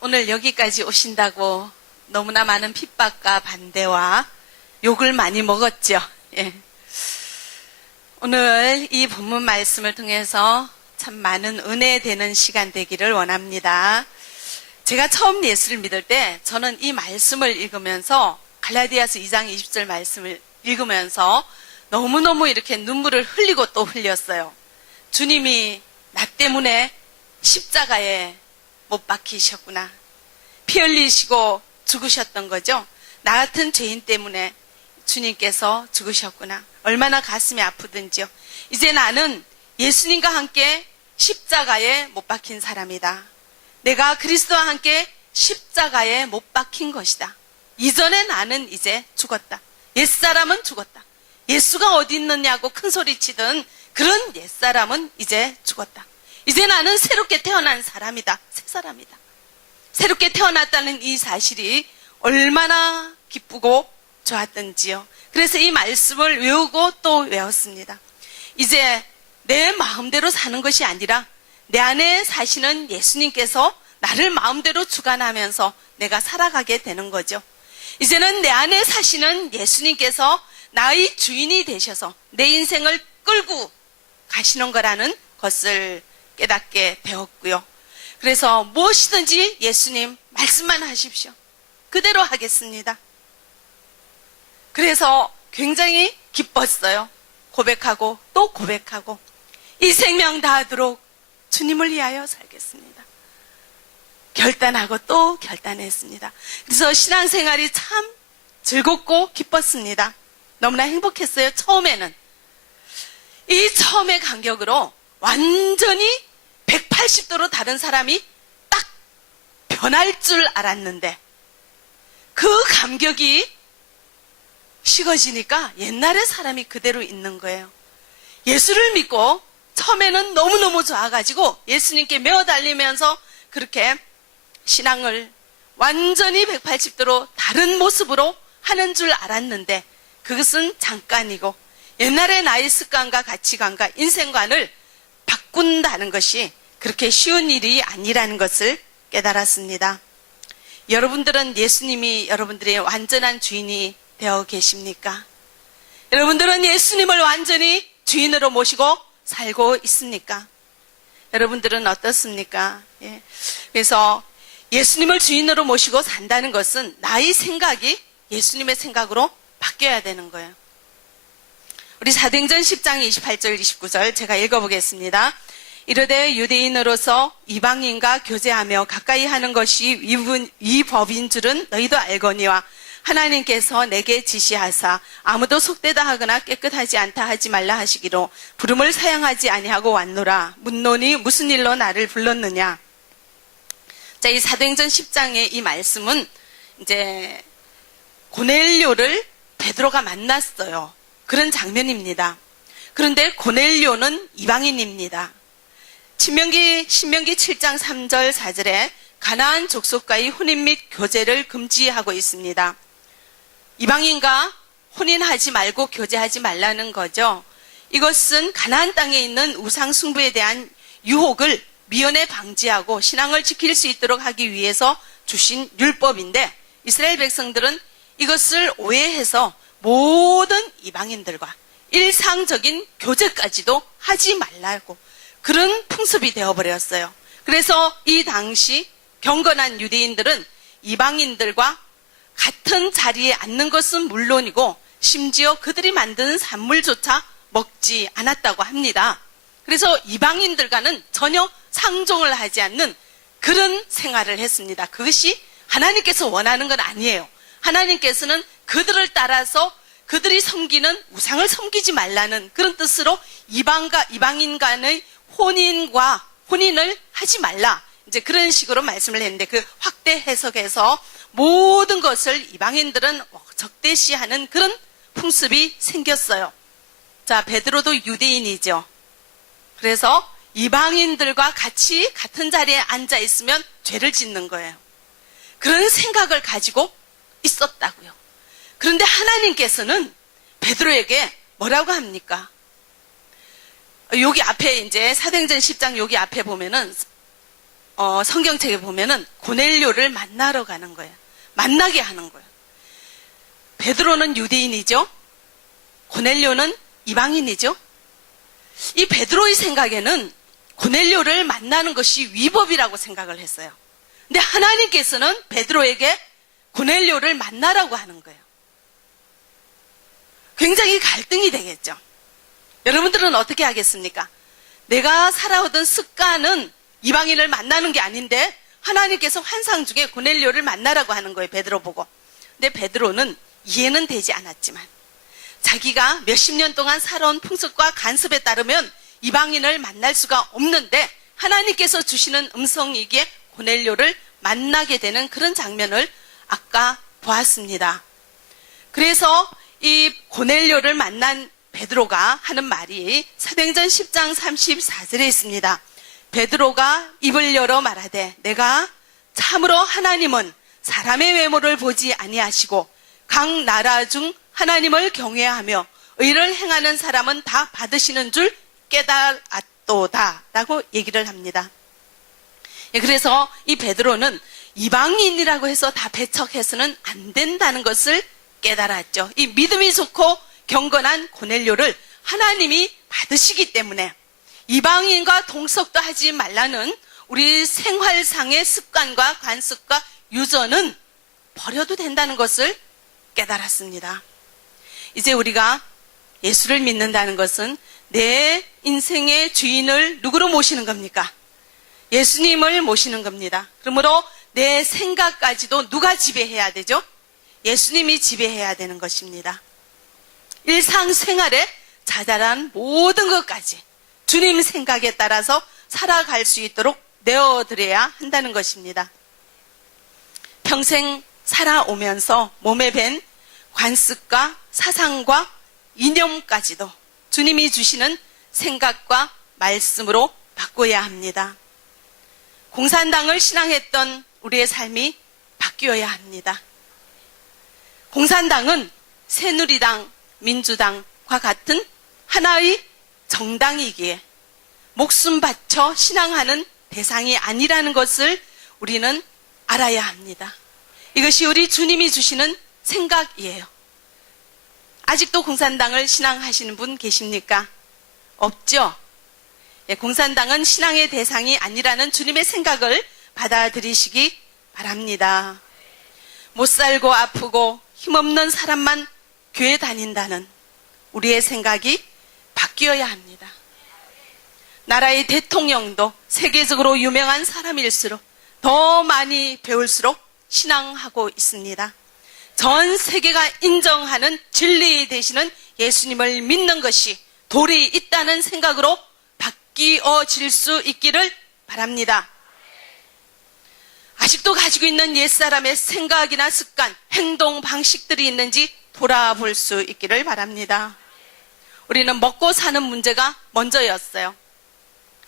오늘 여기까지 오신다고 너무나 많은 핍박과 반대와 욕을 많이 먹었죠. 예. 오늘 이 본문 말씀을 통해서 참 많은 은혜 되는 시간 되기를 원합니다. 제가 처음 예수를 믿을 때 저는 이 말씀을 읽으면서 갈라디아서 2장 20절 말씀을 읽으면서 너무너무 이렇게 눈물을 흘리고 또 흘렸어요. 주님이 나 때문에 십자가에 못 박히셨구나. 피 흘리시고 죽으셨던 거죠. 나 같은 죄인 때문에 주님께서 죽으셨구나. 얼마나 가슴이 아프든지요. 이제 나는 예수님과 함께 십자가에 못 박힌 사람이다. 내가 그리스도와 함께 십자가에 못 박힌 것이다. 이전에 나는 이제 죽었다. 옛사람은 죽었다. 예수가 어디 있느냐고 큰 소리 치던 그런 옛사람은 이제 죽었다. 이제 나는 새롭게 태어난 사람이다. 새 사람이다. 새롭게 태어났다는 이 사실이 얼마나 기쁘고 좋았던지요. 그래서 이 말씀을 외우고 또 외웠습니다. 이제 내 마음대로 사는 것이 아니라 내 안에 사시는 예수님께서 나를 마음대로 주관하면서 내가 살아가게 되는 거죠. 이제는 내 안에 사시는 예수님께서 나의 주인이 되셔서 내 인생을 끌고 가시는 거라는 것을 깨닫게 되었고요. 그래서 무엇이든지 예수님 말씀만 하십시오. 그대로 하겠습니다. 그래서 굉장히 기뻤어요. 고백하고 또 고백하고 이 생명 다하도록 주님을 위하여 살겠습니다. 결단하고 또 결단했습니다. 그래서 신앙생활이 참 즐겁고 기뻤습니다. 너무나 행복했어요. 처음에는. 이 처음의 간격으로 완전히 180도로 다른 사람이 딱 변할 줄 알았는데 그 감격이 식어지니까 옛날의 사람이 그대로 있는 거예요. 예수를 믿고 처음에는 너무너무 좋아가지고 예수님께 메어 달리면서 그렇게 신앙을 완전히 180도로 다른 모습으로 하는 줄 알았는데 그것은 잠깐이고 옛날의 나의 습관과 가치관과 인생관을 바꾼다는 것이 그렇게 쉬운 일이 아니라는 것을 깨달았습니다. 여러분들은 예수님이 여러분들의 완전한 주인이 되어 계십니까? 여러분들은 예수님을 완전히 주인으로 모시고 살고 있습니까? 여러분들은 어떻습니까? 예. 그래서 예수님을 주인으로 모시고 산다는 것은 나의 생각이 예수님의 생각으로 바뀌어야 되는 거예요. 우리 사도행전 10장 28절 29절 제가 읽어보겠습니다. 이르되 유대인으로서 이방인과 교제하며 가까이 하는 것이 위법인 줄은 너희도 알거니와 하나님께서 내게 지시하사 아무도 속되다 하거나 깨끗하지 않다 하지 말라 하시기로 부름을 사용하지 아니하고 왔노라. 묻노니 무슨 일로 나를 불렀느냐. 자, 이 사도행전 10장의 이 말씀은 이제 고넬료를 베드로가 만났어요. 그런 장면입니다. 그런데 고넬료는 이방인입니다. 신명기 7장 3절 4절에 가나안 족속과의 혼인 및 교제를 금지하고 있습니다. 이방인과 혼인하지 말고 교제하지 말라는 거죠. 이것은 가나안 땅에 있는 우상 숭배에 대한 유혹을 미연에 방지하고 신앙을 지킬 수 있도록 하기 위해서 주신 율법인데 이스라엘 백성들은 이것을 오해해서 모든 이방인들과 일상적인 교제까지도 하지 말라고 그런 풍습이 되어버렸어요. 그래서 이 당시 경건한 유대인들은 이방인들과 같은 자리에 앉는 것은 물론이고 심지어 그들이 만드는 산물조차 먹지 않았다고 합니다. 그래서 이방인들과는 전혀 상종을 하지 않는 그런 생활을 했습니다. 그것이 하나님께서 원하는 건 아니에요. 하나님께서는 그들을 따라서 그들이 섬기는 우상을 섬기지 말라는 그런 뜻으로 이방인 간의 혼인을 하지 말라. 이제 그런 식으로 말씀을 했는데 그 확대 해석에서 모든 것을 이방인들은 적대시하는 그런 풍습이 생겼어요. 자, 베드로도 유대인이죠. 그래서 이방인들과 같이 같은 자리에 앉아 있으면 죄를 짓는 거예요. 그런 생각을 가지고 있었다고요. 그런데 하나님께서는 베드로에게 뭐라고 합니까? 여기 앞에 이제 사도행전 10장 여기 앞에 보면은 성경책에 보면은 고넬료를 만나러 가는 거예요. 만나게 하는 거예요. 베드로는 유대인이죠. 고넬료는 이방인이죠. 이 베드로의 생각에는 고넬료를 만나는 것이 위법이라고 생각을 했어요. 근데 하나님께서는 베드로에게 고넬료를 만나라고 하는 거예요. 굉장히 갈등이 되겠죠. 여러분들은 어떻게 하겠습니까? 내가 살아오던 습관은 이방인을 만나는 게 아닌데 하나님께서 환상 중에 고넬료를 만나라고 하는 거예요. 베드로 보고. 근데 베드로는 이해는 되지 않았지만 자기가 몇십 년 동안 살아온 풍습과 간섭에 따르면 이방인을 만날 수가 없는데 하나님께서 주시는 음성이기에 고넬료를 만나게 되는 그런 장면을 아까 보았습니다. 그래서 이 고넬료를 만난 베드로가 하는 말이 사도행전 10장 34절에 있습니다. 베드로가 입을 열어 말하되 내가 참으로 하나님은 사람의 외모를 보지 아니하시고 각 나라 중 하나님을 경외하며 의를 행하는 사람은 다 받으시는 줄 깨달았도다 라고 얘기를 합니다. 그래서 이 베드로는 이방인이라고 해서 다 배척해서는 안 된다는 것을 깨달았죠. 이 믿음이 좋고 경건한 고넬료를 하나님이 받으시기 때문에 이방인과 동석도 하지 말라는 우리 생활상의 습관과 관습과 유전은 버려도 된다는 것을 깨달았습니다. 이제 우리가 예수를 믿는다는 것은 내 인생의 주인을 누구로 모시는 겁니까? 예수님을 모시는 겁니다. 그러므로 내 생각까지도 누가 지배해야 되죠? 예수님이 지배해야 되는 것입니다. 일상생활에 자잘한 모든 것까지 주님 생각에 따라서 살아갈 수 있도록 내어드려야 한다는 것입니다. 평생 살아오면서 몸에 밴 관습과 사상과 이념까지도 주님이 주시는 생각과 말씀으로 바꿔야 합니다. 공산당을 신앙했던 우리의 삶이 바뀌어야 합니다. 공산당은 새누리당, 민주당과 같은 하나의 정당이기에 목숨 바쳐 신앙하는 대상이 아니라는 것을 우리는 알아야 합니다. 이것이 우리 주님이 주시는 생각이에요. 아직도 공산당을 신앙하시는 분 계십니까? 없죠? 공산당은 신앙의 대상이 아니라는 주님의 생각을 받아들이시기 바랍니다. 못 살고 아프고 힘없는 사람만 교회 다닌다는 우리의 생각이 바뀌어야 합니다. 나라의 대통령도 세계적으로 유명한 사람일수록 더 많이 배울수록 신앙하고 있습니다. 전 세계가 인정하는 진리 되시는 예수님을 믿는 것이 도리 있다는 생각으로 바뀌어질 수 있기를 바랍니다. 아직도 가지고 있는 옛사람의 생각이나 습관, 행동 방식들이 있는지 돌아볼 수 있기를 바랍니다. 우리는 먹고 사는 문제가 먼저였어요.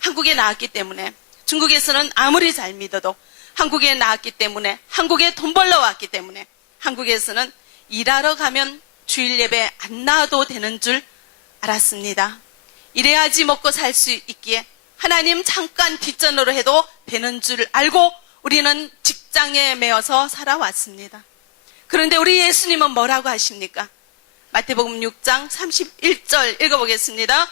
한국에 나왔기 때문에, 중국에서는 아무리 잘 믿어도 한국에 나왔기 때문에, 한국에 돈 벌러 왔기 때문에, 한국에서는 일하러 가면 주일 예배 안 나와도 되는 줄 알았습니다. 이래야지 먹고 살 수 있기에 하나님 잠깐 뒷전으로 해도 되는 줄 알고 우리는 직장에 매어서 살아왔습니다. 그런데 우리 예수님은 뭐라고 하십니까? 마태복음 6장 31절 읽어보겠습니다.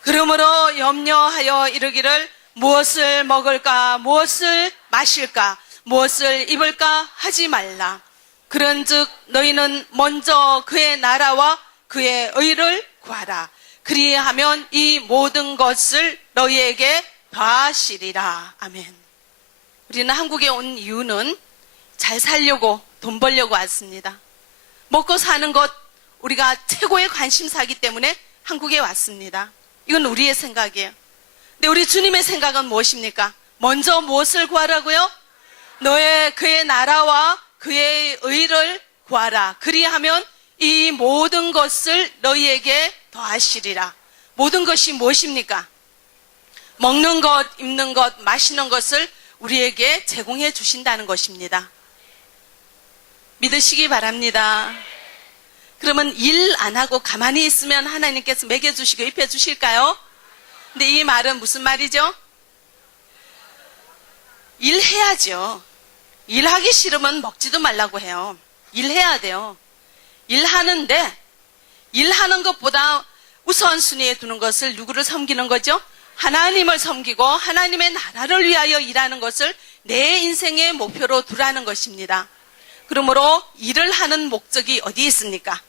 그러므로 염려하여 이르기를 무엇을 먹을까, 무엇을 마실까, 무엇을 입을까 하지 말라. 그런즉 너희는 먼저 그의 나라와 그의 의를 구하라. 그리하면 이 모든 것을 너희에게 더하시리라. 아멘. 우리는 한국에 온 이유는 잘 살려고, 돈 벌려고 왔습니다. 먹고 사는 것 우리가 최고의 관심사이기 때문에 한국에 왔습니다. 이건 우리의 생각이에요. 근데 우리 주님의 생각은 무엇입니까? 먼저 무엇을 구하라고요? 그의 나라와 그의 의를 구하라. 그리하면 이 모든 것을 너희에게 더하시리라. 모든 것이 무엇입니까? 먹는 것, 입는 것, 마시는 것을 우리에게 제공해 주신다는 것입니다. 믿으시기 바랍니다. 그러면 일 안 하고 가만히 있으면 하나님께서 먹여주시고 입혀주실까요? 근데 이 말은 무슨 말이죠? 일해야죠. 일하기 싫으면 먹지도 말라고 해요. 일해야 돼요. 일하는데 일하는 것보다 우선순위에 두는 것을 누구를 섬기는 거죠? 하나님을 섬기고 하나님의 나라를 위하여 일하는 것을 내 인생의 목표로 두라는 것입니다. 그러므로 일을 하는 목적이 어디 있습니까?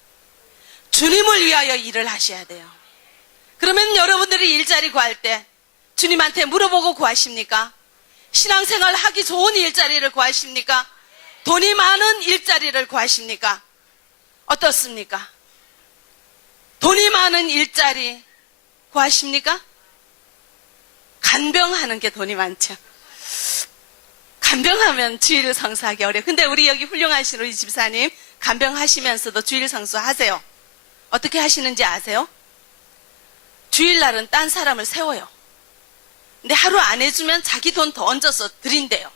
주님을 위하여 일을 하셔야 돼요. 그러면 여러분들이 일자리 구할 때 주님한테 물어보고 구하십니까? 신앙생활 하기 좋은 일자리를 구하십니까? 돈이 많은 일자리를 구하십니까? 어떻습니까? 돈이 많은 일자리 구하십니까? 간병하는 게 돈이 많죠. 간병하면 주일 성수하기 어려워요. 근데 우리 여기 훌륭하신 우리 집사님 간병하시면서도 주일 성수 하세요. 어떻게 하시는지 아세요? 주일날은 딴 사람을 세워요. 근데 하루 안 해주면 자기 돈 더 얹어서 드린대요.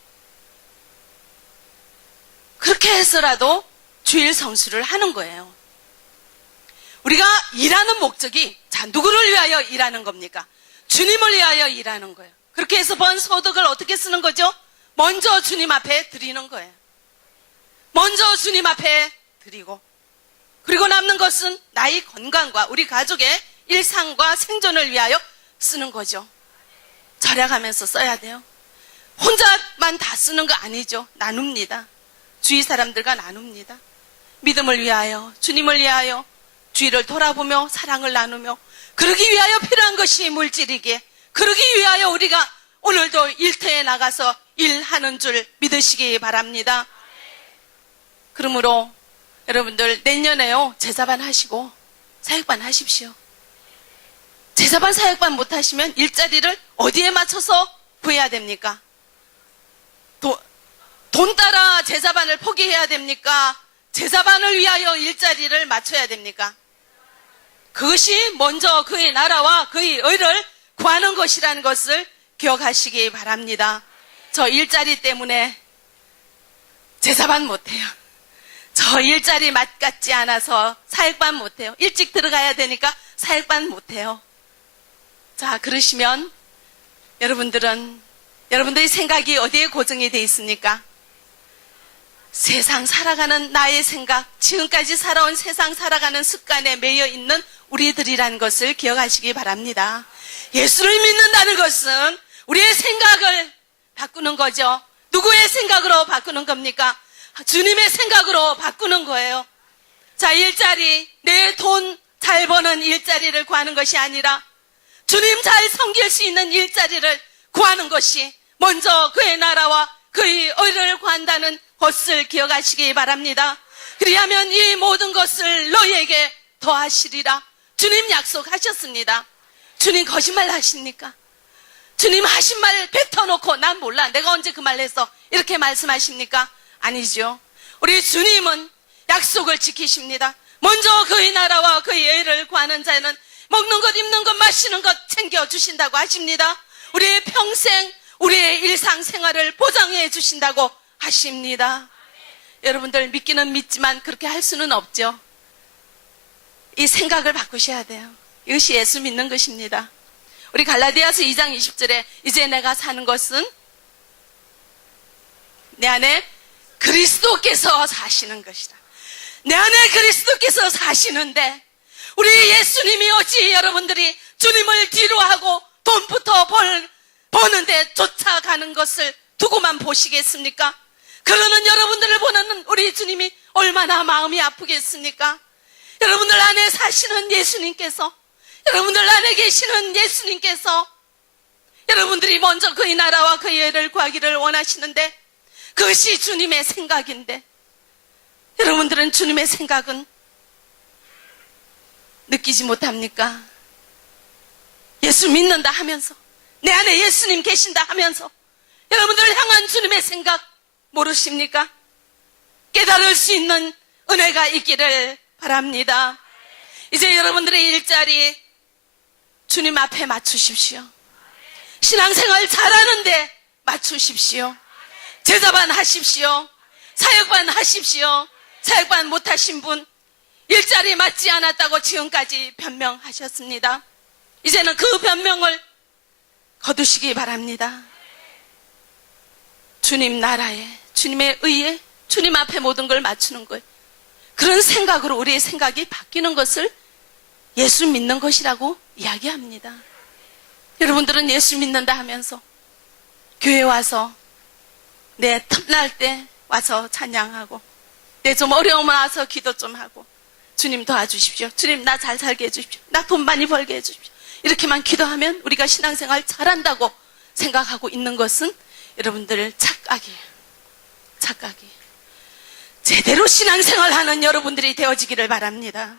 그렇게 해서라도 주일 성수를 하는 거예요. 우리가 일하는 목적이 자 누구를 위하여 일하는 겁니까? 주님을 위하여 일하는 거예요. 그렇게 해서 번 소득을 어떻게 쓰는 거죠? 먼저 주님 앞에 드리는 거예요. 먼저 주님 앞에 드리고 그리고 남는 것은 나의 건강과 우리 가족의 일상과 생존을 위하여 쓰는 거죠. 절약하면서 써야 돼요. 혼자만 다 쓰는 거 아니죠. 나눕니다. 주위 사람들과 나눕니다. 믿음을 위하여 주님을 위하여 주위를 돌아보며 사랑을 나누며 그러기 위하여 필요한 것이 물질이기에 그러기 위하여 우리가 오늘도 일터에 나가서 일하는 줄 믿으시기 바랍니다. 그러므로 여러분들 내년에요 제자반 하시고 사역반 하십시오. 제자반 사역반 못하시면 일자리를 어디에 맞춰서 구해야 됩니까? 돈 따라 제자반을 포기해야 됩니까? 제자반을 위하여 일자리를 맞춰야 됩니까? 그것이 먼저 그의 나라와 그의 의를 구하는 것이라는 것을 기억하시기 바랍니다. 저 일자리 때문에 제자반 못해요. 저 일자리 맞같지 않아서 사역반 못해요. 일찍 들어가야 되니까 사역반 못해요. 자, 그러시면 여러분들의 생각이 어디에 고정이 돼 있습니까? 세상 살아가는 나의 생각, 지금까지 살아온 세상 살아가는 습관에 매여 있는 우리들이라는 것을 기억하시기 바랍니다. 예수를 믿는다는 것은 우리의 생각을 바꾸는 거죠. 누구의 생각으로 바꾸는 겁니까? 주님의 생각으로 바꾸는 거예요. 자, 일자리, 내 돈 잘 버는 일자리를 구하는 것이 아니라 주님 잘 섬길 수 있는 일자리를 구하는 것이 먼저 그의 나라와 그의 의를 구한다는 것을 기억하시기 바랍니다. 그리하면 이 모든 것을 너희에게 더하시리라. 주님 약속하셨습니다. 주님 거짓말 하십니까? 주님 하신 말 뱉어놓고 난 몰라 내가 언제 그 말 했어 이렇게 말씀하십니까? 아니죠. 우리 주님은 약속을 지키십니다. 먼저 그의 나라와 그의 의를 구하는 자는 먹는 것 입는 것 마시는 것 챙겨주신다고 하십니다. 우리의 평생 우리의 일상생활을 보장해 주신다고 하십니다. 여러분들 믿기는 믿지만 그렇게 할 수는 없죠. 이 생각을 바꾸셔야 돼요. 이것이 예수 믿는 것입니다. 우리 갈라디아서 2장 20절에 이제 내가 사는 것은 내 안에 그리스도께서 사시는 것이다. 내 안에 그리스도께서 사시는데 우리 예수님이 어찌 여러분들이 주님을 뒤로하고 돈부터 버는데 쫓아가는 것을 두고만 보시겠습니까? 그러는 여러분들을 보는 우리 주님이 얼마나 마음이 아프겠습니까? 여러분들 안에 사시는 예수님께서 여러분들 안에 계시는 예수님께서 여러분들이 먼저 그의 나라와 그의 의를 구하기를 원하시는데 그것이 주님의 생각인데 여러분들은 주님의 생각은 느끼지 못합니까? 예수 믿는다 하면서 내 안에 예수님 계신다 하면서 여러분들을 향한 주님의 생각 모르십니까? 깨달을 수 있는 은혜가 있기를 바랍니다. 이제 여러분들의 일자리 주님 앞에 맞추십시오. 신앙생활 잘하는데 맞추십시오. 제자반 하십시오. 사역반 하십시오. 사역반 못하신 분 일자리 맞지 않았다고 지금까지 변명하셨습니다. 이제는 그 변명을 거두시기 바랍니다. 주님 나라에, 주님의 의에, 주님 앞에 모든 걸 맞추는 거예요. 그런 생각으로 우리의 생각이 바뀌는 것을 예수 믿는 것이라고 이야기합니다. 여러분들은 예수 믿는다 하면서 교회 와서 내 틈날 때 와서 찬양하고, 내 좀 어려우면 와서 기도 좀 하고, 주님 도와주십시오, 주님 나 잘 살게 해주십시오, 나 돈 많이 벌게 해주십시오, 이렇게만 기도하면 우리가 신앙생활 잘한다고 생각하고 있는 것은 여러분들 착각이에요. 착각이에요. 제대로 신앙생활하는 여러분들이 되어지기를 바랍니다.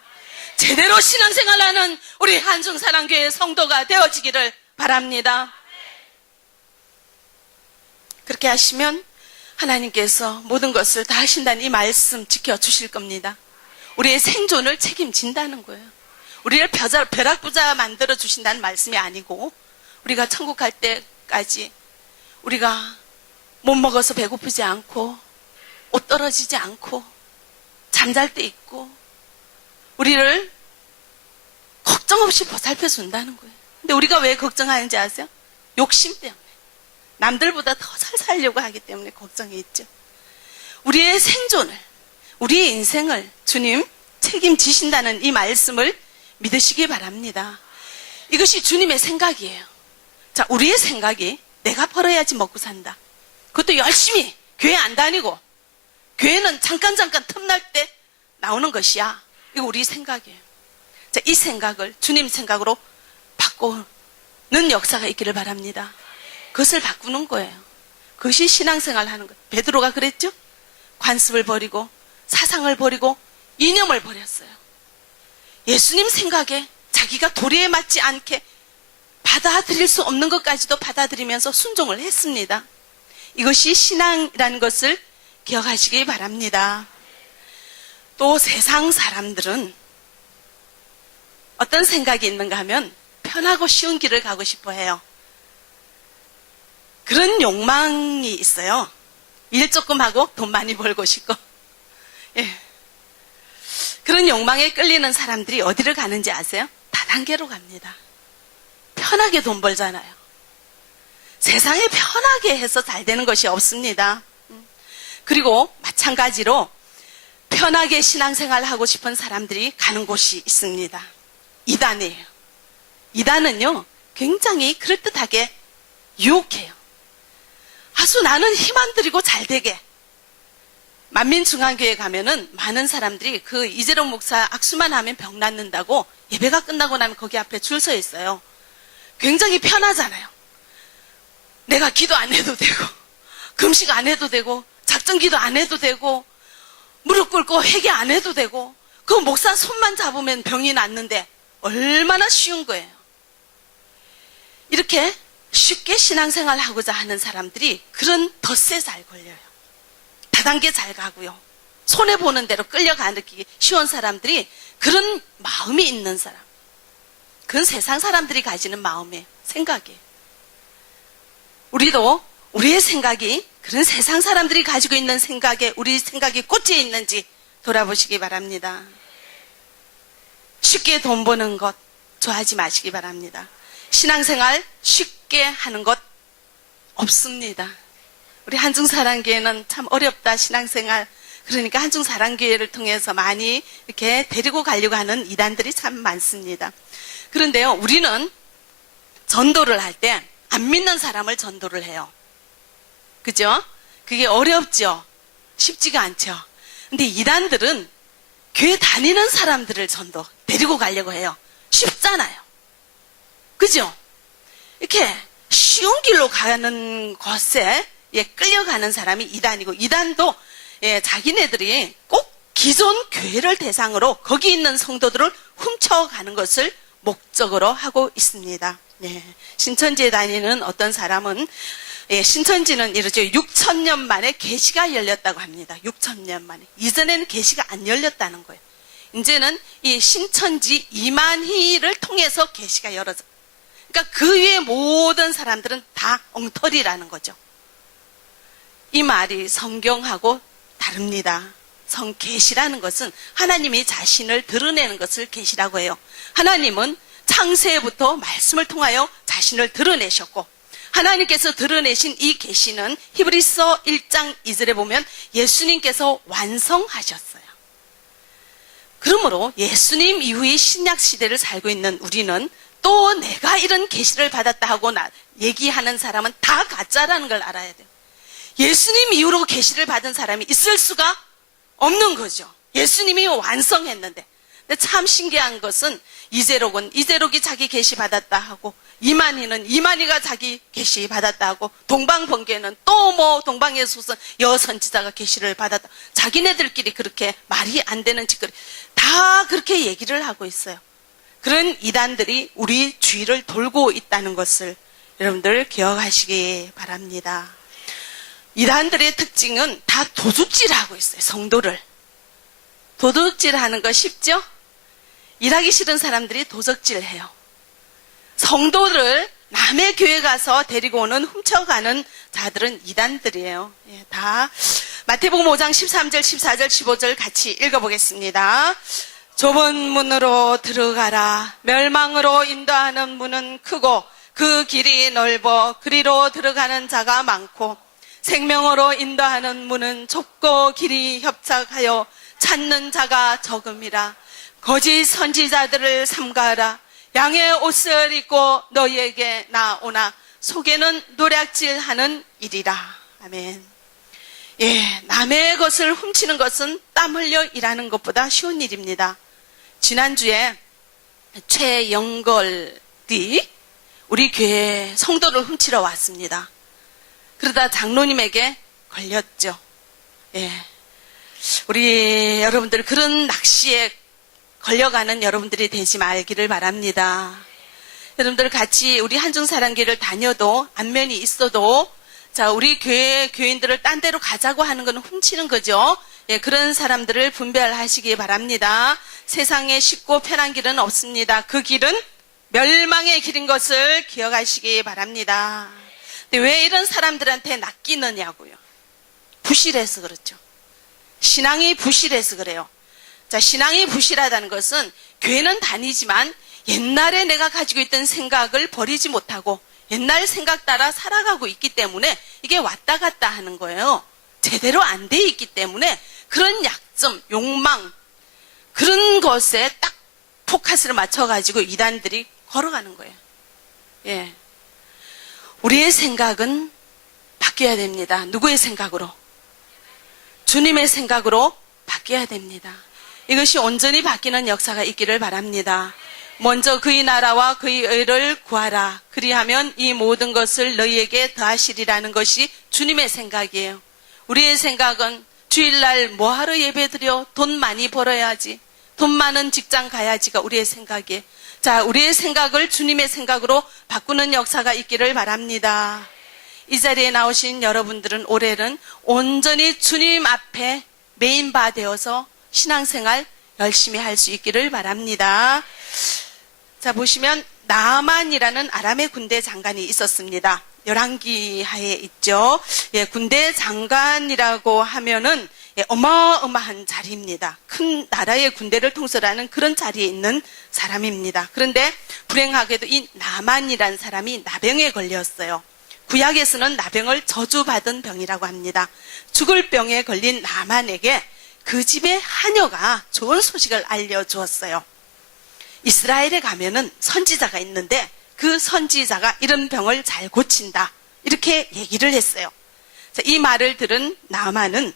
제대로 신앙생활하는 우리 한중사랑교회 성도가 되어지기를 바랍니다. 그렇게 하시면 하나님께서 모든 것을 다 하신다는 이 말씀 지켜주실 겁니다. 우리의 생존을 책임진다는 거예요. 우리를 벼락부자 만들어 주신다는 말씀이 아니고, 우리가 천국 갈 때까지 우리가 못 먹어서 배고프지 않고, 옷 떨어지지 않고, 잠잘 때 있고, 우리를 걱정 없이 보살펴 준다는 거예요. 근데 우리가 왜 걱정하는지 아세요? 욕심 때문에. 남들보다 더 잘 살려고 하기 때문에 걱정이 있죠. 우리의 생존을, 우리의 인생을 주님 책임지신다는 이 말씀을 믿으시기 바랍니다. 이것이 주님의 생각이에요. 자, 우리의 생각이 내가 벌어야지 먹고 산다. 그것도 열심히 교회 안 다니고, 교회는 잠깐 틈날 때 나오는 것이야. 이거 우리 생각이에요. 자, 이 생각을 주님 생각으로 바꾸는 역사가 있기를 바랍니다. 그것을 바꾸는 거예요. 그것이 신앙생활 하는 거예요. 베드로가 그랬죠? 관습을 버리고 사상을 버리고 이념을 버렸어요. 예수님 생각에 자기가 도리에 맞지 않게 받아들일 수 없는 것까지도 받아들이면서 순종을 했습니다. 이것이 신앙이라는 것을 기억하시기 바랍니다. 또 세상 사람들은 어떤 생각이 있는가 하면 편하고 쉬운 길을 가고 싶어 해요. 그런 욕망이 있어요. 일 조금 하고 돈 많이 벌고 싶고. 예. 그런 욕망에 끌리는 사람들이 어디를 가는지 아세요? 다단계로 갑니다. 편하게 돈 벌잖아요. 세상에 편하게 해서 잘 되는 것이 없습니다. 그리고 마찬가지로 편하게 신앙생활 하고 싶은 사람들이 가는 곳이 있습니다. 이단이에요. 이단은요, 굉장히 그럴듯하게 유혹해요. 아수 나는 힘 안 들이고 잘 되게. 만민중앙교회 가면은 많은 사람들이 그 이재룡 목사 악수만 하면 병 낫는다고 예배가 끝나고 나면 거기 앞에 줄 서 있어요. 굉장히 편하잖아요. 내가 기도 안 해도 되고, 금식 안 해도 되고, 작정기도 안 해도 되고, 무릎 꿇고 회개 안 해도 되고, 그 목사 손만 잡으면 병이 낫는데 얼마나 쉬운 거예요. 이렇게 쉽게 신앙생활 하고자 하는 사람들이 그런 덫에 잘 걸려요. 다단계 잘 가고요. 손해보는 대로 끌려가기 쉬운 사람들이, 그런 마음이 있는 사람, 그건 세상 사람들이 가지는 마음이에요. 생각이에요. 우리도 우리의 생각이 그런 세상 사람들이 가지고 있는 생각에 우리 생각이 꽂혀 있는지 돌아보시기 바랍니다. 쉽게 돈 버는 것 좋아하지 마시기 바랍니다. 신앙생활 쉽게 하는 것 없습니다. 우리 한중사랑교회는 참 어렵다, 신앙생활. 그러니까 한중사랑교회를 통해서 많이 이렇게 데리고 가려고 하는 이단들이 참 많습니다. 그런데요, 우리는 전도를 할 때 안 믿는 사람을 전도를 해요. 그죠? 그게 어렵죠? 쉽지가 않죠? 근데 이단들은 교회 다니는 사람들을 데리고 가려고 해요. 쉽잖아요. 그죠? 이렇게 쉬운 길로 가는 것에 끌려가는 사람이 이단이고, 이단도 자기네들이 꼭 기존 교회를 대상으로 거기 있는 성도들을 훔쳐가는 것을 목적으로 하고 있습니다. 신천지에 다니는 어떤 사람은, 신천지는 이러죠. 6,000년 만에 계시가 열렸다고 합니다. 6,000년 만에. 이전에는 계시가 안 열렸다는 거예요. 이제는 이 신천지 이만희를 통해서 계시가 열어져. 그러니까 그 위에 모든 사람들은 다 엉터리라는 거죠. 이 말이 성경하고 다릅니다. 계시라는 것은 하나님이 자신을 드러내는 것을 계시라고 해요. 하나님은 창세부터 말씀을 통하여 자신을 드러내셨고, 하나님께서 드러내신 이 계시는 히브리서 1장 2절에 보면 예수님께서 완성하셨어요. 그러므로 예수님 이후의 신약 시대를 살고 있는 우리는 또 내가 이런 계시를 받았다 하고 얘기하는 사람은 다 가짜라는 걸 알아야 돼요. 예수님 이후로 계시를 받은 사람이 있을 수가 없는 거죠. 예수님이 완성했는데. 근데 참 신기한 것은 이재록이 자기 계시 받았다 하고, 이만희가 자기 계시 받았다 하고, 동방번개는 또 동방의 소선 여선지자가 계시를 받았다. 자기네들끼리 그렇게 말이 안 되는 짓거리 다 그렇게 얘기를 하고 있어요. 그런 이단들이 우리 주위를 돌고 있다는 것을 여러분들 기억하시기 바랍니다. 이단들의 특징은 다 도둑질하고 있어요. 성도를. 도둑질하는 거 쉽죠? 일하기 싫은 사람들이 도적질해요. 성도를 남의 교회 가서 데리고 오는 훔쳐가는 자들은 이단들이에요. 예, 다 마태복음 5장 13절, 14절, 15절 같이 읽어보겠습니다. 좁은 문으로 들어가라. 멸망으로 인도하는 문은 크고 그 길이 넓어 그리로 들어가는 자가 많고 생명으로 인도하는 문은 좁고 길이 협착하여 찾는 자가 적음이라. 거짓 선지자들을 삼가하라. 양의 옷을 입고 너희에게 나오나 속에는 노략질하는 일이라. 아멘. 예, 남의 것을 훔치는 것은 땀 흘려 일하는 것보다 쉬운 일입니다. 지난주에 최영걸이 우리 교회 성도를 훔치러 왔습니다. 그러다 장로님에게 걸렸죠. 예. 우리 여러분들 그런 낚시에 걸려가는 여러분들이 되지 말기를 바랍니다. 여러분들 같이 우리 한중사랑교회를 다녀도 안면이 있어도 자, 우리 교인들을 딴 데로 가자고 하는 건 훔치는 거죠. 예, 그런 사람들을 분별하시기 바랍니다. 세상에 쉽고 편한 길은 없습니다. 그 길은 멸망의 길인 것을 기억하시기 바랍니다. 근데 왜 이런 사람들한테 낚이느냐고요. 부실해서 그렇죠. 신앙이 부실해서 그래요. 자, 신앙이 부실하다는 것은 교회는 다니지만 옛날에 내가 가지고 있던 생각을 버리지 못하고 옛날 생각 따라 살아가고 있기 때문에 이게 왔다 갔다 하는 거예요. 제대로 안 돼 있기 때문에 그런 약점, 욕망, 그런 것에 딱 포커스를 맞춰가지고 이단들이 걸어가는 거예요. 예. 우리의 생각은 바뀌어야 됩니다. 누구의 생각으로? 주님의 생각으로 바뀌어야 됩니다. 이것이 온전히 바뀌는 역사가 있기를 바랍니다. 먼저 그의 나라와 그의 의를 구하라. 그리하면 이 모든 것을 너희에게 더하시리라는 것이 주님의 생각이에요. 우리의 생각은 주일날 뭐하러 예배드려? 돈 많이 벌어야지. 돈 많은 직장 가야지가 우리의 생각이에요. 자, 우리의 생각을 주님의 생각으로 바꾸는 역사가 있기를 바랍니다. 이 자리에 나오신 여러분들은 올해는 온전히 주님 앞에 메인바 되어서 신앙생활 열심히 할 수 있기를 바랍니다. 자, 보시면 나만이라는 아람의 군대 장관이 있었습니다. 열왕기하에 있죠. 예, 군대 장관이라고 하면은 어마어마한 자리입니다. 큰 나라의 군대를 통솔하는 그런 자리에 있는 사람입니다. 그런데 불행하게도 이 나만이라는 사람이 나병에 걸렸어요. 구약에서는 나병을 저주받은 병이라고 합니다. 죽을 병에 걸린 나만에게 그 집의 하녀가 좋은 소식을 알려주었어요. 이스라엘에 가면은 선지자가 있는데 그 선지자가 이런 병을 잘 고친다. 이렇게 얘기를 했어요. 이 말을 들은 나만은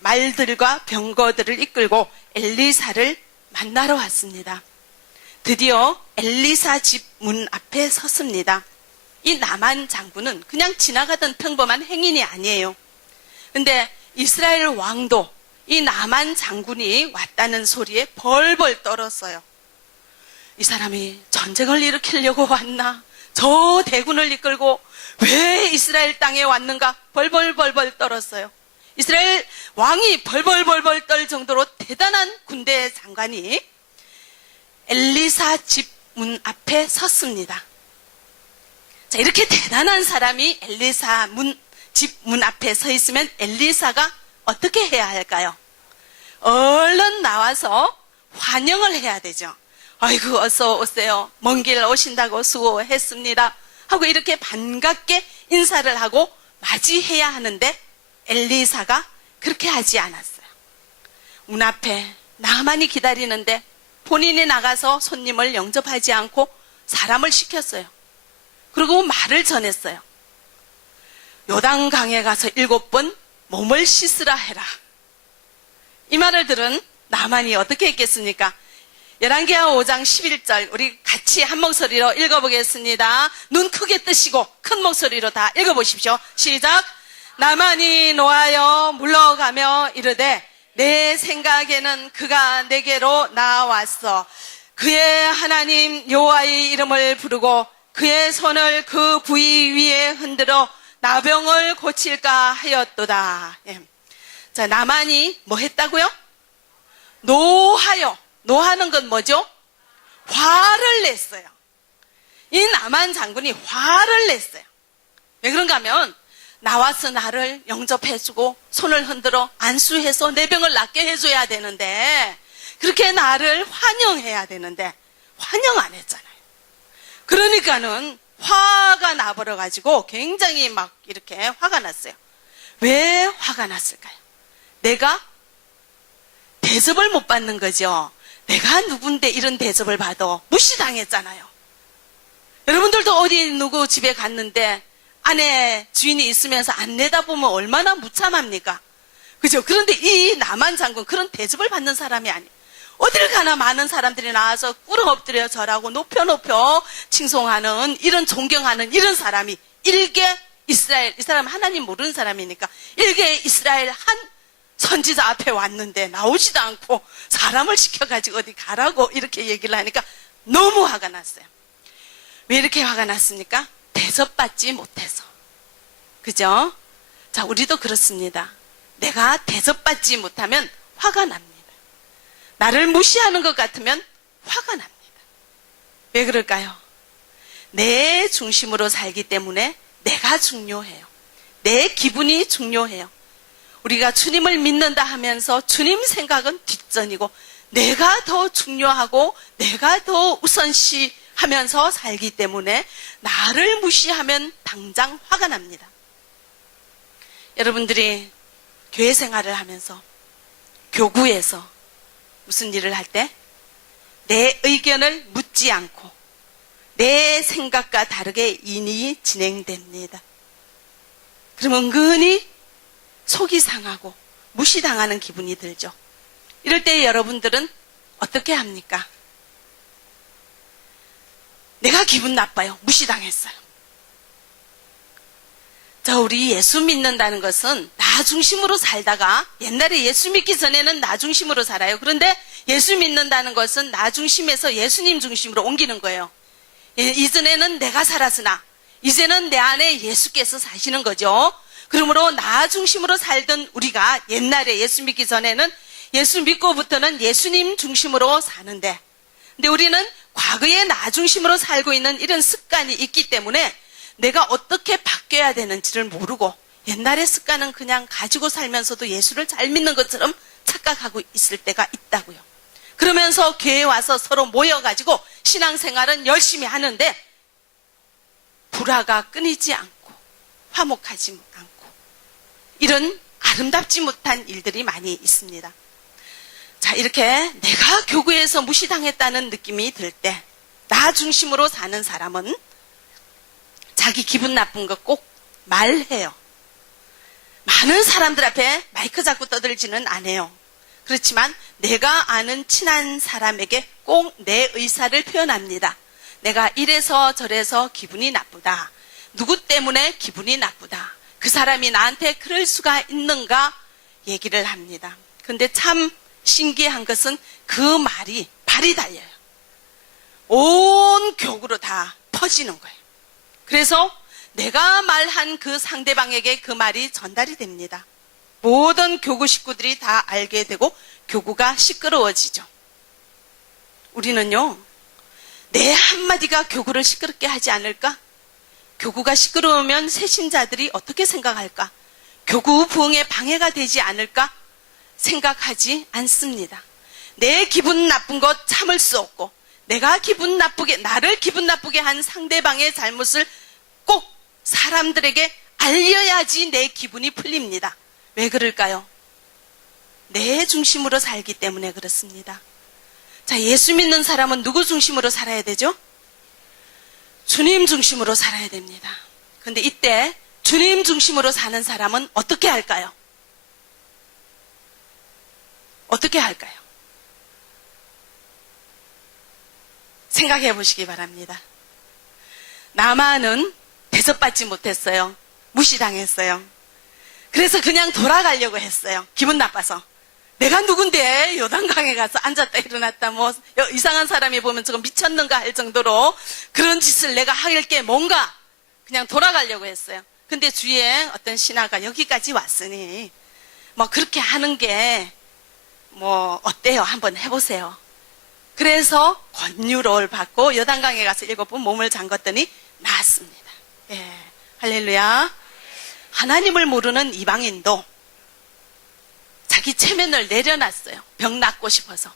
말들과 병거들을 이끌고 엘리사를 만나러 왔습니다. 드디어 엘리사 집 문 앞에 섰습니다. 이 나만 장군은 그냥 지나가던 평범한 행인이 아니에요. 근데 이스라엘 왕도 이 나만 장군이 왔다는 소리에 벌벌 떨었어요. 이 사람이 전쟁을 일으키려고 왔나? 저 대군을 이끌고 왜 이스라엘 땅에 왔는가? 벌벌벌벌 떨었어요. 이스라엘 왕이 벌벌벌벌 떨 정도로 대단한 군대 장관이 엘리사 집 문 앞에 섰습니다. 자, 이렇게 대단한 사람이 엘리사 집 문 앞에 서 있으면 엘리사가 어떻게 해야 할까요? 얼른 나와서 환영을 해야 되죠. 아이고, 어서 오세요. 먼 길 오신다고 수고했습니다. 하고 이렇게 반갑게 인사를 하고 맞이해야 하는데 엘리사가 그렇게 하지 않았어요. 문 앞에 나만이 기다리는데 본인이 나가서 손님을 영접하지 않고 사람을 시켰어요. 그리고 말을 전했어요. 요단강에 가서 7번 몸을 씻으라 해라. 이 말을 들은 나만이 어떻게 했겠습니까? 열왕기하 5장 11절 우리 같이 한 목소리로 읽어보겠습니다. 눈 크게 뜨시고 큰 목소리로 다 읽어보십시오. 시작. 나만이 노하여 물러가며 이르되 내 생각에는 그가 내게로 나왔어. 그의 하나님 여호와의 이름을 부르고 그의 손을 그 부위 위에 흔들어 나병을 고칠까 하였도다. 예. 자, 나만이 뭐 했다고요? 노하는 건 뭐죠? 화를 냈어요. 이 나만 장군이 화를 냈어요. 왜 그런가 하면 나와서 나를 영접해주고 손을 흔들어 안수해서 내 병을 낫게 해줘야 되는데 그렇게 나를 환영해야 되는데 환영 안 했잖아요. 그러니까는 화가 나버려가지고 굉장히 막 이렇게 화가 났어요. 왜 화가 났을까요? 내가 대접을 못 받는 거죠. 내가 누군데 이런 대접을 받아 무시당했잖아요. 여러분들도 어디 누구 집에 갔는데 아내 주인이 있으면서 안 내다보면 얼마나 무참합니까? 그죠? 그런데 이 남한 장군 그런 대접을 받는 사람이 아니에요. 어딜 가나 많은 사람들이 나와서 꿇어 엎드려 절하고 높여 칭송하는 이런 존경하는 이런 사람이 일개 이스라엘, 이 사람 하나님 모르는 사람이니까 일개 이스라엘 한 선지자 앞에 왔는데 나오지도 않고 사람을 시켜가지고 어디 가라고 이렇게 얘기를 하니까 너무 화가 났어요. 왜 이렇게 화가 났습니까? 대접받지 못해서. 그죠? 자, 우리도 그렇습니다. 내가 대접받지 못하면 화가 납니다. 나를 무시하는 것 같으면 화가 납니다. 왜 그럴까요? 내 중심으로 살기 때문에 내가 중요해요. 내 기분이 중요해요. 우리가 주님을 믿는다 하면서 주님 생각은 뒷전이고 내가 더 중요하고 내가 더 우선시하면서 살기 때문에 나를 무시하면 당장 화가 납니다. 여러분들이 교회 생활을 하면서 교구에서 무슨 일을 할 때 내 의견을 묻지 않고 내 생각과 다르게 일이 진행됩니다. 그럼 은근히 속이 상하고 무시당하는 기분이 들죠. 이럴 때 여러분들은 어떻게 합니까? 내가 기분 나빠요. 무시당했어요. 자, 우리 예수 믿는다는 것은 나 중심으로 살다가 옛날에 예수 믿기 전에는 나 중심으로 살아요. 그런데 예수 믿는다는 것은 나 중심에서 예수님 중심으로 옮기는 거예요. 이전에는 내가 살았으나 이제는 내 안에 예수께서 사시는 거죠. 그러므로 나 중심으로 살던 우리가 옛날에 예수 믿기 전에는 예수 믿고부터는 예수님 중심으로 사는데 근데 우리는 과거에 나 중심으로 살고 있는 이런 습관이 있기 때문에 내가 어떻게 바뀌어야 되는지를 모르고 옛날의 습관은 그냥 가지고 살면서도 예수를 잘 믿는 것처럼 착각하고 있을 때가 있다고요. 그러면서 교회에 와서 서로 모여가지고 신앙생활은 열심히 하는데 불화가 끊이지 않고 화목하지 않고 이런 아름답지 못한 일들이 많이 있습니다. 자, 이렇게 내가 교구에서 무시당했다는 느낌이 들 때 나 중심으로 사는 사람은 자기 기분 나쁜 거 꼭 말해요. 많은 사람들 앞에 마이크 잡고 떠들지는 않아요. 그렇지만 내가 아는 친한 사람에게 꼭 내 의사를 표현합니다. 내가 이래서 저래서 기분이 나쁘다. 누구 때문에 기분이 나쁘다. 그 사람이 나한테 그럴 수가 있는가 얘기를 합니다. 근데 참 신기한 것은 그 말이 발이 달려요. 온 교구로 다 퍼지는 거예요. 그래서 내가 말한 그 상대방에게 그 말이 전달이 됩니다. 모든 교구 식구들이 다 알게 되고 교구가 시끄러워지죠. 우리는요, 내 한마디가 교구를 시끄럽게 하지 않을까? 교구가 시끄러우면 새신자들이 어떻게 생각할까? 교구 부흥에 방해가 되지 않을까? 생각하지 않습니다. 내 기분 나쁜 것 참을 수 없고 내가 기분 나쁘게 나를 기분 나쁘게 한 상대방의 잘못을 꼭 사람들에게 알려야지 내 기분이 풀립니다. 왜 그럴까요? 내 중심으로 살기 때문에 그렇습니다. 자, 예수 믿는 사람은 누구 중심으로 살아야 되죠? 주님 중심으로 살아야 됩니다. 근데 이때 주님 중심으로 사는 사람은 어떻게 할까요? 어떻게 할까요? 생각해 보시기 바랍니다. 나만은 대접받지 못했어요. 무시당했어요. 그래서 그냥 돌아가려고 했어요. 기분 나빠서. 내가 누군데 요단강에 가서 앉았다 일어났다 뭐 이상한 사람이 보면 저거 미쳤는가 할 정도로 그런 짓을 내가 할 게 뭔가 그냥 돌아가려고 했어요. 근데 주위에 어떤 신하가 여기까지 왔으니 뭐 그렇게 하는 게 뭐 어때요? 한번 해보세요. 그래서 권유를 받고 요단강에 가서 7번 몸을 잠궜더니 나았습니다. 예, 할렐루야. 하나님을 모르는 이방인도 자기 체면을 내려놨어요. 병 낫고 싶어서.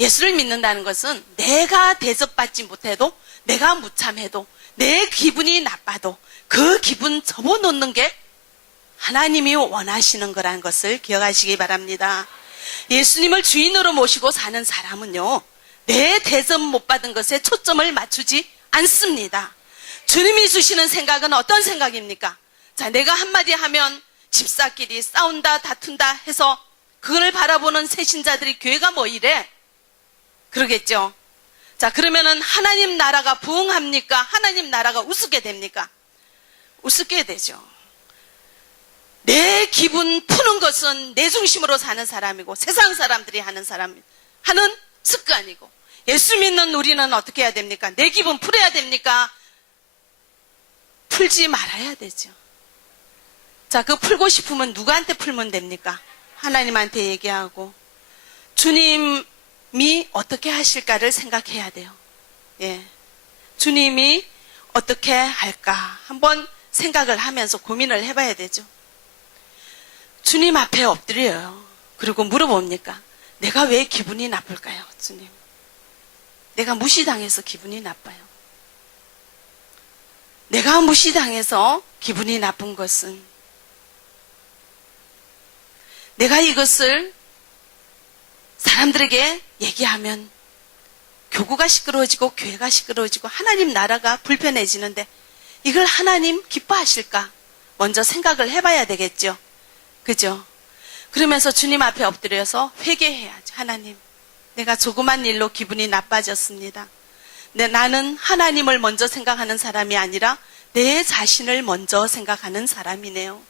예수를 믿는다는 것은 내가 대접받지 못해도, 내가 무참해도, 내 기분이 나빠도 그 기분 접어놓는 게 하나님이 원하시는 거라는 것을 기억하시기 바랍니다. 예수님을 주인으로 모시고 사는 사람은요, 내 대접 못 받은 것에 초점을 맞추지 않습니다. 주님이 주시는 생각은 어떤 생각입니까? 자, 내가 한마디 하면 집사끼리 싸운다 다툰다 해서 그걸 바라보는 새신자들이 교회가 뭐 이래? 그러겠죠. 자, 그러면은 하나님 나라가 부흥합니까? 하나님 나라가 우습게 됩니까? 우습게 되죠. 내 기분 푸는 것은 내 중심으로 사는 사람이고 세상 사람들이 하는 습관이고, 예수 믿는 우리는 어떻게 해야 됩니까? 내 기분 풀어야 됩니까? 풀지 말아야 되죠. 자, 그 풀고 싶으면 누구한테 풀면 됩니까? 하나님한테 얘기하고 주님이 어떻게 하실까를 생각해야 돼요. 예, 주님이 어떻게 할까 한번 생각을 하면서 고민을 해봐야 되죠. 주님 앞에 엎드려요. 그리고 물어봅니까? 내가 왜 기분이 나쁠까요? 주님, 내가 무시당해서 기분이 나빠요. 내가 무시당해서 기분이 나쁜 것은 내가 이것을 사람들에게 얘기하면 교구가 시끄러워지고 교회가 시끄러워지고 하나님 나라가 불편해지는데 이걸 하나님 기뻐하실까? 먼저 생각을 해봐야 되겠죠. 그죠? 그러면서 주님 앞에 엎드려서 회개해야죠. 하나님, 내가 조그만 일로 기분이 나빠졌습니다. 나는 하나님을 먼저 생각하는 사람이 아니라 내 자신을 먼저 생각하는 사람이네요.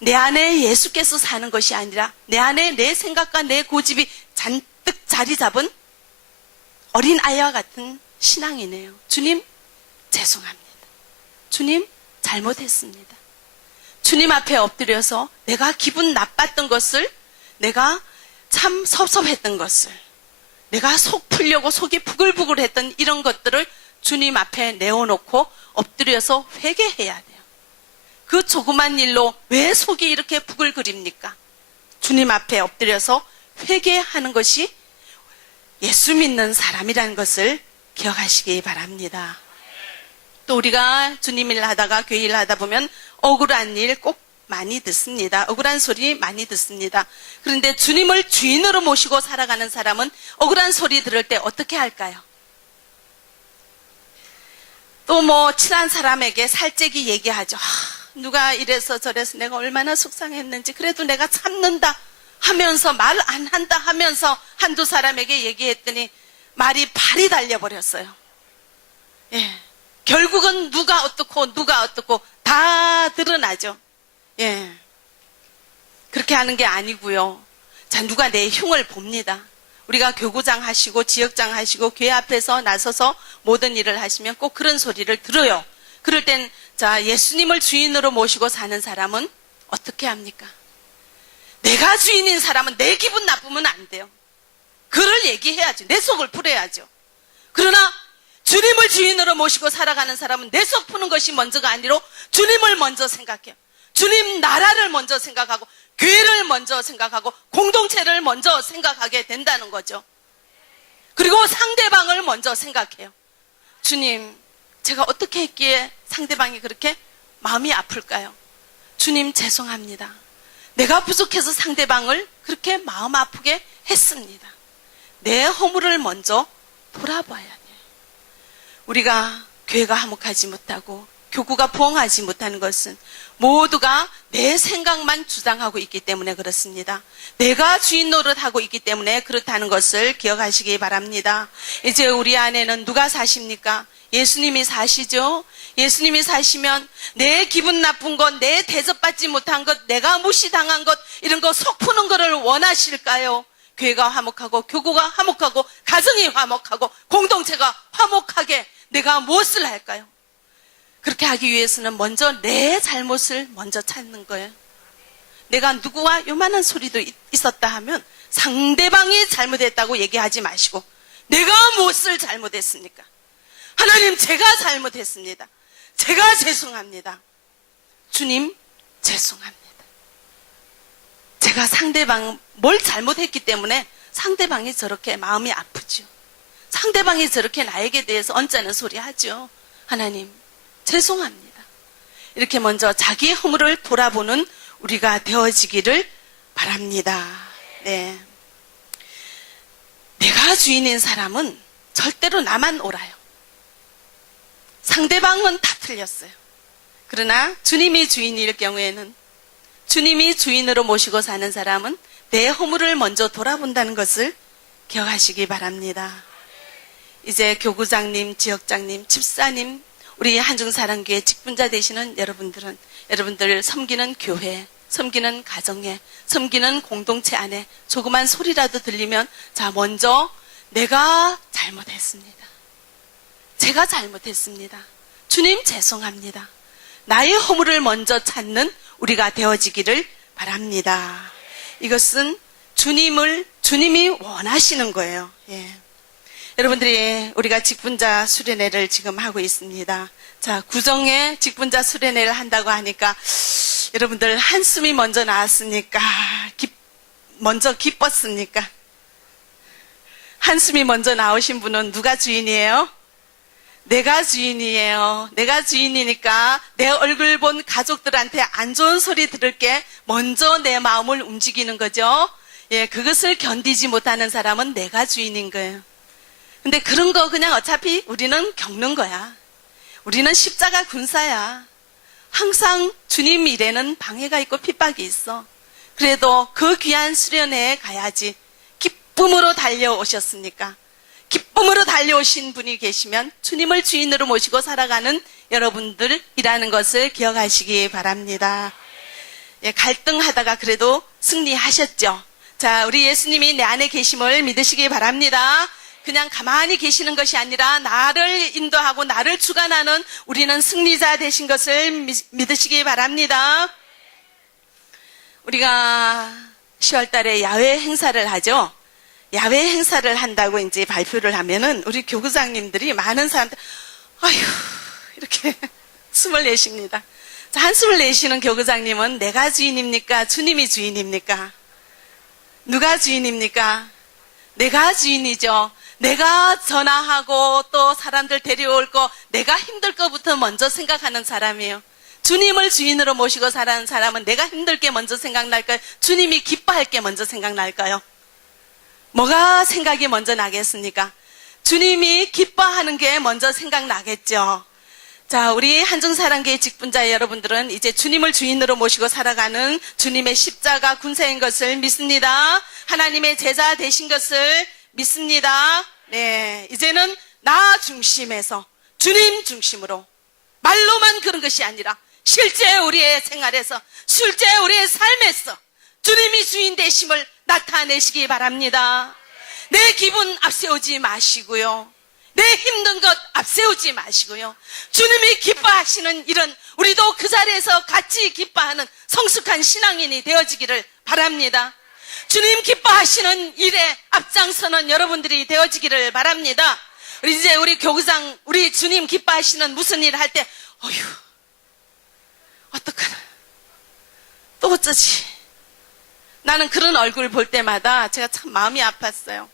내 안에 예수께서 사는 것이 아니라 내 안에 내 생각과 내 고집이 잔뜩 자리 잡은 어린 아이와 같은 신앙이네요. 주님, 죄송합니다. 주님, 잘못했습니다. 주님 앞에 엎드려서 내가 기분 나빴던 것을, 내가 참 섭섭했던 것을, 내가 속 풀려고 속이 부글부글했던 이런 것들을 주님 앞에 내어놓고 엎드려서 회개해야 돼요. 그 조그만 일로 왜 속이 이렇게 부글거립니까? 주님 앞에 엎드려서 회개하는 것이 예수 믿는 사람이라는 것을 기억하시기 바랍니다. 또 우리가 주님 일 하다가 교회 일 하다 보면 억울한 일 꼭 많이 듣습니다. 억울한 소리 많이 듣습니다. 그런데 주님을 주인으로 모시고 살아가는 사람은 억울한 소리 들을 때 어떻게 할까요? 또 뭐 친한 사람에게 살짝이 얘기하죠. 누가 이래서 저래서 내가 얼마나 속상했는지, 그래도 내가 참는다 하면서 말 안 한다 하면서 한두 사람에게 얘기했더니 말이 발이 달려버렸어요. 예, 결국은 누가 어떻고 다 드러나죠. 예, 그렇게 하는 게 아니고요. 자, 누가 내 흉을 봅니다. 우리가 교구장 하시고 지역장 하시고 교회 앞에서 나서서 모든 일을 하시면 꼭 그런 소리를 들어요. 그럴 땐 자, 예수님을 주인으로 모시고 사는 사람은 어떻게 합니까? 내가 주인인 사람은 내 기분 나쁘면 안 돼요. 그를 얘기해야죠. 내 속을 풀어야죠. 그러나 주님을 주인으로 모시고 살아가는 사람은 내 속 푸는 것이 먼저가 아니라 주님을 먼저 생각해요. 주님 나라를 먼저 생각하고 교회를 먼저 생각하고 공동체를 먼저 생각하게 된다는 거죠. 그리고 상대방을 먼저 생각해요. 주님, 제가 어떻게 했기에 상대방이 그렇게 마음이 아플까요? 주님 죄송합니다. 내가 부족해서 상대방을 그렇게 마음 아프게 했습니다. 내 허물을 먼저 돌아봐야 돼요. 우리가 교회가 화목하지 못하고 교구가 부흥하지 못하는 것은 모두가 내 생각만 주장하고 있기 때문에 그렇습니다. 내가 주인 노릇하고 있기 때문에 그렇다는 것을 기억하시기 바랍니다. 이제 우리 안에는 누가 사십니까? 예수님이 사시죠. 예수님이 사시면 내 기분 나쁜 것, 내 대접받지 못한 것, 내가 무시당한 것, 이런 거 속 푸는 거를 원하실까요? 교회가 화목하고 교구가 화목하고 가정이 화목하고 공동체가 화목하게 내가 무엇을 할까요? 그렇게 하기 위해서는 먼저 내 잘못을 먼저 찾는 거예요. 내가 누구와 요만한 소리도 있었다 하면 상대방이 잘못했다고 얘기하지 마시고 내가 무엇을 잘못했습니까? 하나님, 제가 잘못했습니다. 제가 죄송합니다. 주님, 죄송합니다. 제가 상대방 뭘 잘못했기 때문에 상대방이 저렇게 마음이 아프죠. 상대방이 저렇게 나에게 대해서 언짢은 소리 하죠. 하나님, 죄송합니다. 이렇게 먼저 자기 허물을 돌아보는 우리가 되어지기를 바랍니다. 네. 내가 주인인 사람은 절대로 나만 옳아요. 상대방은 다 틀렸어요. 그러나 주님이 주인일 경우에는, 주님이 주인으로 모시고 사는 사람은 내 허물을 먼저 돌아본다는 것을 기억하시기 바랍니다. 이제 교구장님, 지역장님, 집사님, 우리 한중사랑교회 직분자 되시는 여러분들은 여러분들 섬기는 교회, 섬기는 가정에, 섬기는 공동체 안에 조그만 소리라도 들리면 자, 먼저 내가 잘못했습니다. 제가 잘못했습니다. 주님 죄송합니다. 나의 허물을 먼저 찾는 우리가 되어지기를 바랍니다. 이것은 주님이 원하시는 거예요. 예. 여러분들이 우리가 직분자 수련회를 지금 하고 있습니다. 자, 구정에 직분자 수련회를 한다고 하니까 여러분들 한숨이 먼저 나왔습니까? 먼저 기뻤습니까? 한숨이 먼저 나오신 분은 누가 주인이에요? 내가 주인이에요. 내가 주인이니까 내 얼굴 본 가족들한테 안 좋은 소리 들을 게 먼저 내 마음을 움직이는 거죠. 예, 그것을 견디지 못하는 사람은 내가 주인인 거예요. 근데 그런 거 그냥 어차피 우리는 겪는 거야. 우리는 십자가 군사야. 항상 주님 일에는 방해가 있고 핍박이 있어. 그래도 그 귀한 수련회에 가야지. 기쁨으로 달려오셨으니까. 기쁨으로 달려오신 분이 계시면 주님을 주인으로 모시고 살아가는 여러분들이라는 것을 기억하시기 바랍니다. 예, 갈등하다가 그래도 승리하셨죠. 자, 우리 예수님이 내 안에 계심을 믿으시기 바랍니다. 그냥 가만히 계시는 것이 아니라 나를 인도하고 나를 주관하는 우리는 승리자 되신 것을 믿으시기 바랍니다. 우리가 10월 달에 야외 행사를 하죠. 야외 행사를 한다고 이제 발표를 하면은 우리 교구장님들이 많은 사람들, 아휴, 이렇게 숨을 내쉽니다. 자, 한숨을 내쉬는 교구장님은 내가 주인입니까? 주님이 주인입니까? 누가 주인입니까? 내가 주인이죠. 내가 전화하고 또 사람들 데려올 거, 내가 힘들 거부터 먼저 생각하는 사람이에요. 주님을 주인으로 모시고 살아가는 사람은 내가 힘들 게 먼저 생각날까요? 주님이 기뻐할 게 먼저 생각날까요? 뭐가 생각이 먼저 나겠습니까? 주님이 기뻐하는 게 먼저 생각나겠죠. 자, 우리 한중사랑교회 직분자 여러분들은 이제 주님을 주인으로 모시고 살아가는 주님의 십자가 군사인 것을 믿습니다. 하나님의 제자 되신 것을 믿습니다. 네, 이제는 나 중심에서 주님 중심으로 말로만 그런 것이 아니라 실제 우리의 생활에서, 실제 우리의 삶에서 주님이 주인 되심을 나타내시기 바랍니다. 내 기분 앞세우지 마시고요. 내 힘든 것 앞세우지 마시고요. 주님이 기뻐하시는 일은 우리도 그 자리에서 같이 기뻐하는 성숙한 신앙인이 되어지기를 바랍니다. 주님 기뻐하시는 일에 앞장서는 여러분들이 되어지기를 바랍니다. 이제 우리 교구장, 우리 주님 기뻐하시는 무슨 일을 할 때, 어휴, 어떡하나, 또 어쩌지. 나는 그런 얼굴 볼 때마다 제가 참 마음이 아팠어요.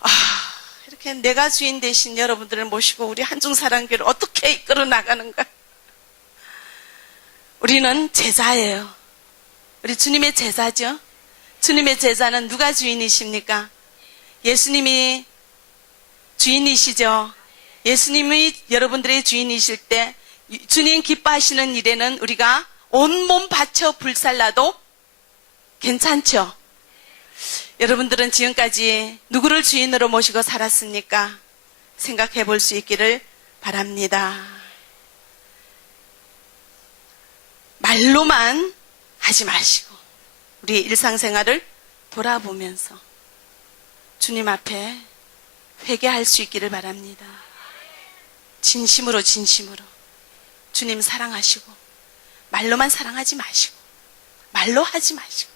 아, 이렇게 이렇게 내가 주인 대신 여러분들을 모시고 우리 한중사랑교를 어떻게 이끌어 나가는가? 우리는 제자예요. 우리 주님의 제자죠. 주님의 제자는 누가 주인이십니까? 예수님이 주인이시죠. 예수님이 여러분들의 주인이실 때 주님 기뻐하시는 일에는 우리가 온몸 바쳐 불살라도 괜찮죠. 여러분들은 지금까지 누구를 주인으로 모시고 살았습니까? 생각해 볼 수 있기를 바랍니다. 말로만 하지 마시고 우리 일상생활을 돌아보면서 주님 앞에 회개할 수 있기를 바랍니다. 진심으로 주님 사랑하시고 말로만 사랑하지 마시고 말로 하지 마시고.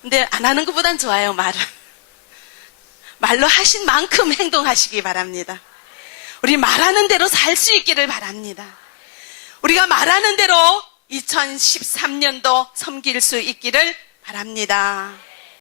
근데 안 하는 것보단 좋아요. 말로 하신 만큼 행동하시기 바랍니다. 우리 말하는 대로 살 수 있기를 바랍니다. 우리가 말하는 대로 2013년도 섬길 수 있기를 바랍니다.